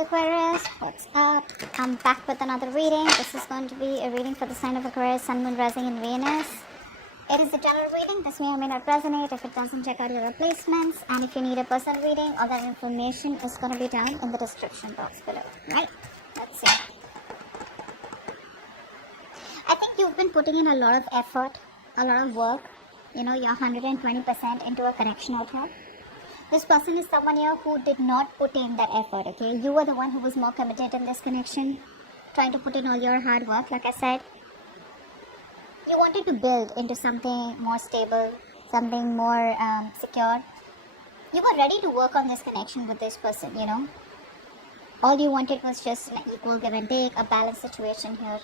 Aquarius, what's up? I'm back with another reading. This is going to be a reading for the sign of Aquarius, Sun, Moon, Rising, and Venus. It is a general reading. This may or may not resonate. If it doesn't, check out your replacements. And if you need a personal reading, all that information is going to be down in the description box below. Right? Let's see. I think you've been putting in a lot of effort, a lot of work. You're 120% into a connection out here. This person is someone here who did not put in that effort, okay? You were the one who was more committed in this connection, trying to put in all your hard work, like I said. You wanted to build into something more stable, something more secure. You were ready to work on this connection with this person, All you wanted was just an equal give and take, a balanced situation here.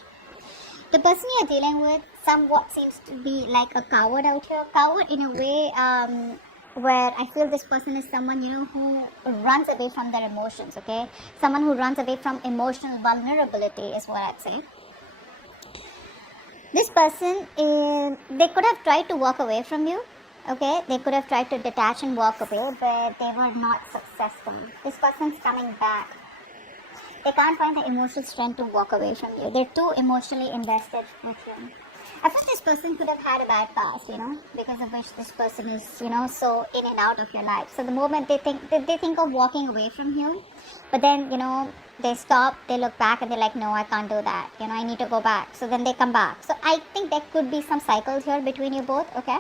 The person you're dealing with somewhat seems to be like a coward out here. Coward in a way where I feel this person is someone, who runs away from their emotions, okay? Someone who runs away from emotional vulnerability is what I'd say. This person, they could have tried to walk away from you, okay? They could have tried to detach and walk away, but they were not successful. This person's coming back. They can't find the emotional strength to walk away from you. They're too emotionally invested with you. I feel this person could have had a bad past, because of which this person is, so in and out of your life. So the moment they think of walking away from you, but then, they stop, they look back and they're like, no, I can't do that. I need to go back. So then they come back. So I think there could be some cycles here between you both, okay?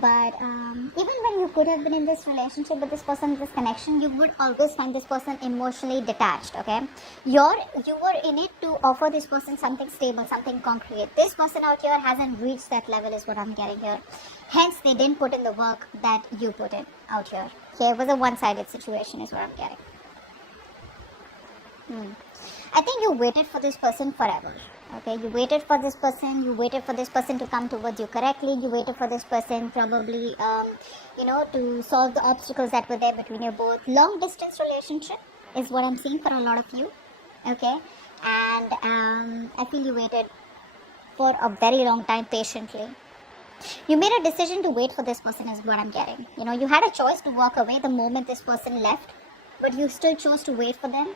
But even when you could have been in this relationship with this person, this connection, you would always find this person emotionally detached, okay? You were in it to offer this person something stable, something concrete. This person out here hasn't reached that level is what I'm getting here. Hence, they didn't put in the work that you put in out here. Okay, it was a one-sided situation is what I'm getting. I think you waited for this person forever. Okay, you waited for this person to come towards you correctly. You waited for this person probably, to solve the obstacles that were there between you both. Long distance relationship is what I'm seeing for a lot of you. Okay, and I feel you waited for a very long time patiently. You made a decision to wait for this person is what I'm getting. You had a choice to walk away the moment this person left, but you still chose to wait for them.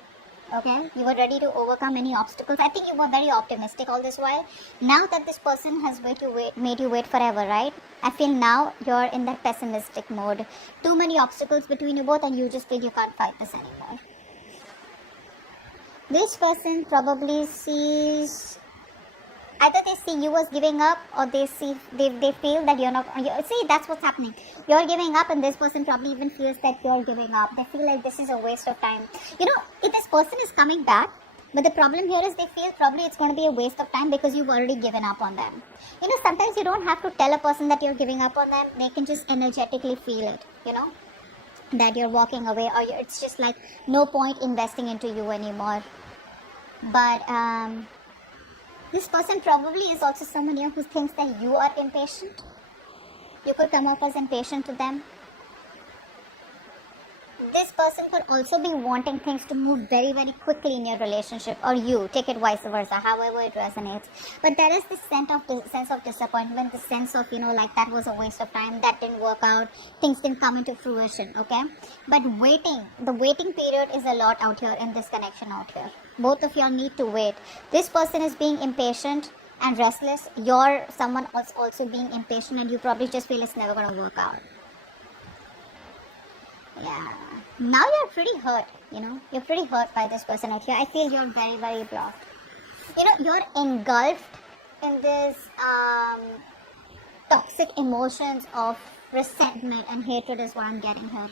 Okay, you were ready to overcome any obstacles. I think you were very optimistic all this while. Now that this person has made you wait forever, right? I feel now you're in that pessimistic mode. Too many obstacles between you both and you just feel you can't fight this anymore. This person probably sees, either they see you as giving up or they feel that you're not, see, that's what's happening. You're giving up and this person probably even feels that you're giving up. They feel like this is a waste of time. If this person is coming back, but the problem here is they feel probably it's going to be a waste of time because you've already given up on them. Sometimes you don't have to tell a person that you're giving up on them. They can just energetically feel it, that you're walking away or it's just like no point investing into you anymore. But, this person probably is also someone here who thinks that you are impatient. You could come off as impatient to them. This person could also be wanting things to move very, very quickly in your relationship, or you take it vice versa, however it resonates. But there is this sense of disappointment, the sense of, like that was a waste of time, that didn't work out, things didn't come into fruition, okay? But the waiting period is a lot out here in this connection out here. Both of y'all need to wait. This person is being impatient and restless. You're someone else also being impatient and you probably just feel it's never going to work out. Yeah. Now you're pretty hurt, You're pretty hurt by this person out here. I feel you're very, very blocked. You're engulfed in this toxic emotions of resentment and hatred is what I'm getting here.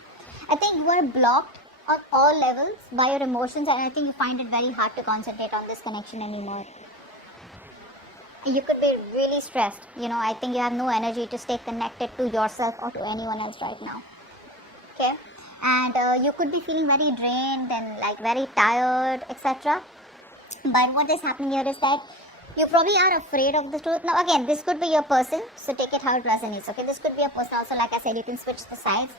I think you are blocked on all levels by your emotions and I think you find it very hard to concentrate on this connection anymore. You could be really stressed. I think you have no energy to stay connected to yourself or to anyone else right now. Okay? And you could be feeling very drained and like very tired, etc. But what is happening here is that you probably are afraid of the truth. Now again, this could be your person, so take it how it resonates, okay? This could be a person also, like I said, you can switch the sides.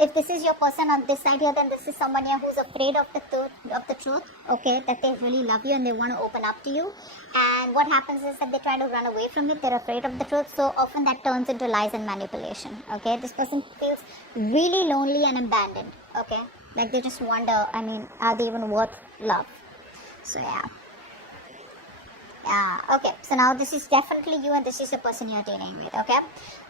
If this is your person on this side here, then this is someone here who's afraid of the truth, okay? That they really love you and they want to open up to you. And what happens is that they try to run away from it, they're afraid of the truth, so often that turns into lies and manipulation, okay? This person feels really lonely and abandoned, okay? Like they just wonder, I mean, are they even worth love? So yeah. Yeah, okay. So now this is definitely you and this is the person you're dealing with, okay?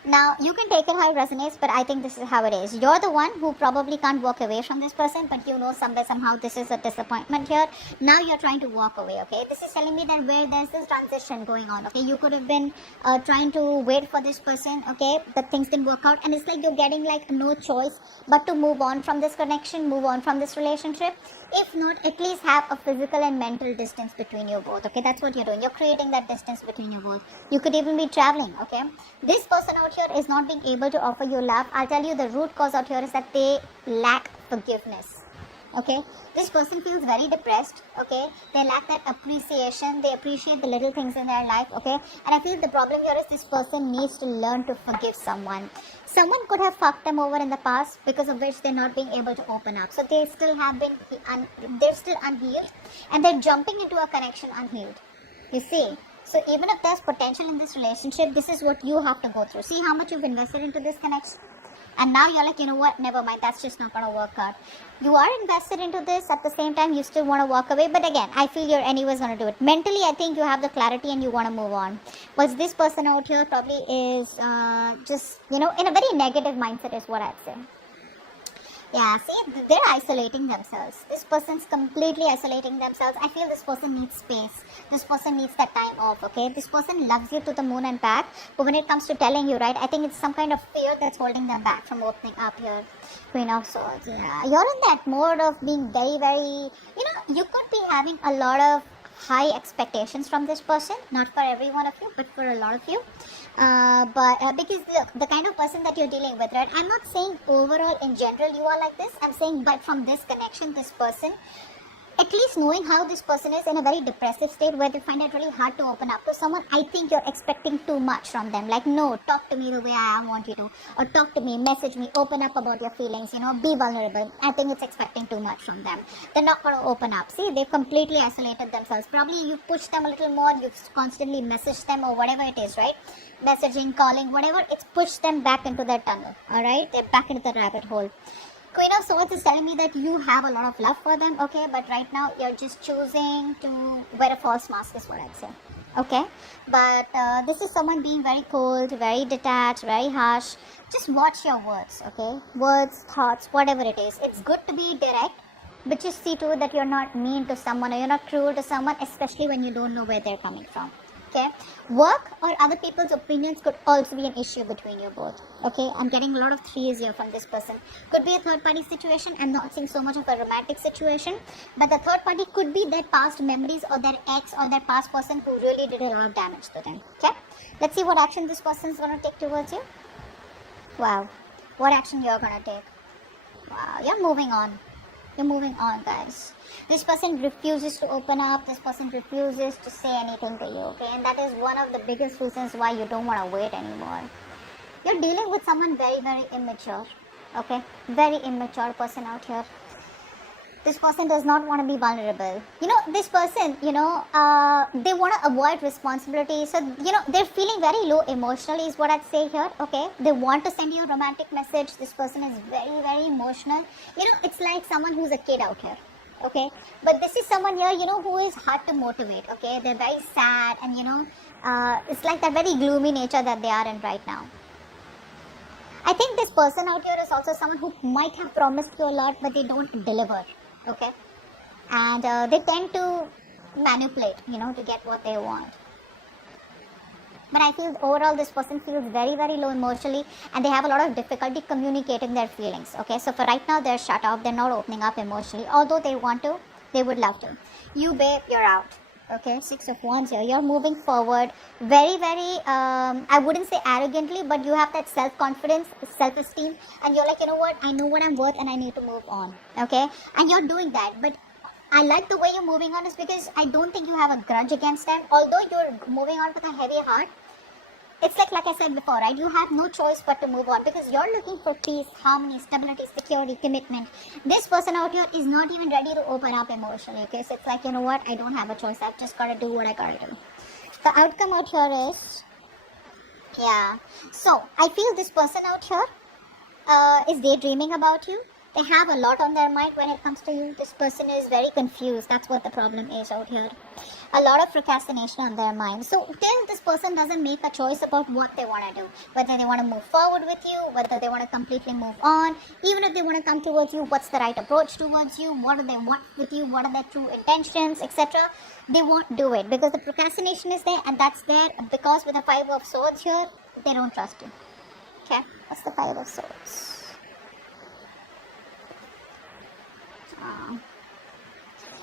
Now you can take it how it resonates, but I think this is how it is. You're the one who probably can't walk away from this person, but you know somewhere somehow this is a disappointment here. Now you're trying to walk away, okay? This is telling me that where there's this transition going on, okay? You could have been trying to wait for this person, okay? But things didn't work out, and it's like you're getting like no choice but to move on from this connection, move on from this relationship. If not, at least have a physical and mental distance between you both, okay? That's what you're doing. You're creating that distance between you both. You could even be traveling, okay? This person out here is not being able to offer you love. I'll tell you the root cause out here is that they lack forgiveness. Okay, this person feels very depressed. Okay, they lack that appreciation. They appreciate the little things in their life. Okay, and I feel the problem here is this person needs to learn to forgive someone. Someone could have fucked them over in the past, because of which they're not being able to open up. So they still have been they're still unhealed, and they're jumping into a connection unhealed. You see. So even if there's potential in this relationship, this is what you have to go through. See how much you've invested into this connection. And now you're like, you know what, never mind, that's just not going to work out. You are invested into this, at the same time you still want to walk away, but again, I feel you're anyways going to do it. Mentally, I think you have the clarity and you want to move on. But this person out here probably is just, you know, in a very negative mindset is what I'd say. Yeah, see, they're isolating themselves. This person's completely isolating themselves. I feel this person needs space. This person needs that time off, okay? This person loves you to the moon and back. But when it comes to telling you, right, I think it's some kind of fear that's holding them back from opening up here. Queen of Swords, yeah. You're in that mode of being very, very, you know, you could be having a lot of high expectations from this person. Not for every one of you, but for a lot of you. Because the kind of person that you're dealing with, right? I'm not saying overall in general you are like this. I'm saying but from this connection, this person, at least knowing how this person is in a very depressive state where they find it really hard to open up to someone, I think you're expecting too much from them. Like, no, talk to me the way I want you to, or talk to me, message me, open up about your feelings, you know, be vulnerable. I think it's expecting too much from them. They're not going to open up. See, they've completely isolated themselves. Probably you push them a little more, you've constantly messaged them or whatever it is, right? Messaging, calling, whatever, it's pushed them back into that tunnel, alright? They're back into the rabbit hole. Queen of Swords is telling me that you have a lot of love for them, okay? But right now, you're just choosing to wear a false mask is what I'd say, okay? But this is someone being very cold, very detached, very harsh. Just watch your words, okay? Words, thoughts, whatever it is. It's good to be direct, but just see to it that you're not mean to someone or you're not cruel to someone, especially when you don't know where they're coming from. Okay, work or other people's opinions could also be an issue between you both. Okay, I'm getting a lot of threes here from this person. Could be a third party situation. I'm not seeing so much of a romantic situation, but the third party could be their past memories or their ex or their past person who really did a lot of damage to them. Okay, let's see what action this person is going to take towards you. Wow, what action you're going to take? Wow, you're moving on. You're moving on, guys. This person refuses to open up. This person refuses to say anything to you, okay? And that is one of the biggest reasons why you don't want to wait anymore. You're dealing with someone very, very immature, okay? Very immature person out here. This person does not want to be vulnerable. You know, this person, you know, they want to avoid responsibility. So, you know, they're feeling very low emotionally is what I'd say here, okay? They want to send you a romantic message. This person is very, very emotional. You know, it's like someone who's a kid out here, okay? But this is someone here, you know, who is hard to motivate, okay? They're very sad and, you know, it's like that very gloomy nature that they are in right now. I think this person out here is also someone who might have promised you a lot, but they don't deliver. Okay, and they tend to manipulate, you know, to get what they want. But I feel overall this person feels very, very low emotionally and they have a lot of difficulty communicating their feelings. Okay, so for right now they're shut off, they're not opening up emotionally. Although they want to, they would love to. You babe, you're out. Okay, 6 of Wands here. You're moving forward very, very, I wouldn't say arrogantly, but you have that self-confidence, self-esteem, and you're like, you know what, I know what I'm worth and I need to move on, okay? And you're doing that, but I like the way you're moving on is because I don't think you have a grudge against them. Although you're moving on with a heavy heart, it's like I said before, right? You have no choice but to move on because you're looking for peace, harmony, stability, security, commitment. This person out here is not even ready to open up emotionally, okay? So it's like, you know what? I don't have a choice. I've just got to do what I got to do. The outcome out here is, yeah. So I feel this person out here is daydreaming about you. They have a lot on their mind when it comes to you. This person is very confused. That's what the problem is out here. A lot of procrastination on their mind. So till this person doesn't make a choice about what they want to do, whether they want to move forward with you, whether they want to completely move on, even if they want to come towards you, what's the right approach towards you, what do they want with you, what are their true intentions, etc. They won't do it because the procrastination is there, and that's there because with the Five of Swords here, they don't trust you. Okay, what's the Five of Swords?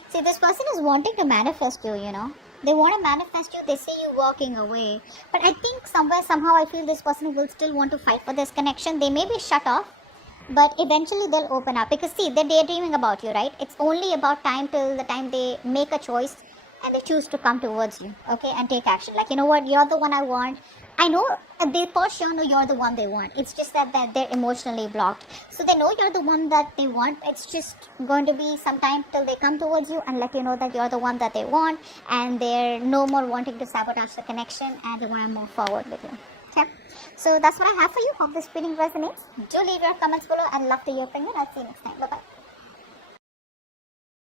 See, this person is wanting to manifest you, you know. They want to manifest you. They see you walking away. But I think somewhere, somehow, I feel this person will still want to fight for this connection. They may be shut off, but eventually they'll open up. Because see, they're daydreaming about you, right? It's only about time till the time they make a choice and they choose to come towards you, okay, and take action. Like, you know what, you're the one I want. I know they for sure know you're the one they want. It's just that they're emotionally blocked. So they know you're the one that they want. It's just going to be some time till they come towards you and let you know that you're the one that they want, and they're no more wanting to sabotage the connection and they want to move forward with you. Okay, so that's what I have for you. Hope this reading resonates. Do leave your comments below. I'd love to hear from you. I'll see you next time. Bye bye.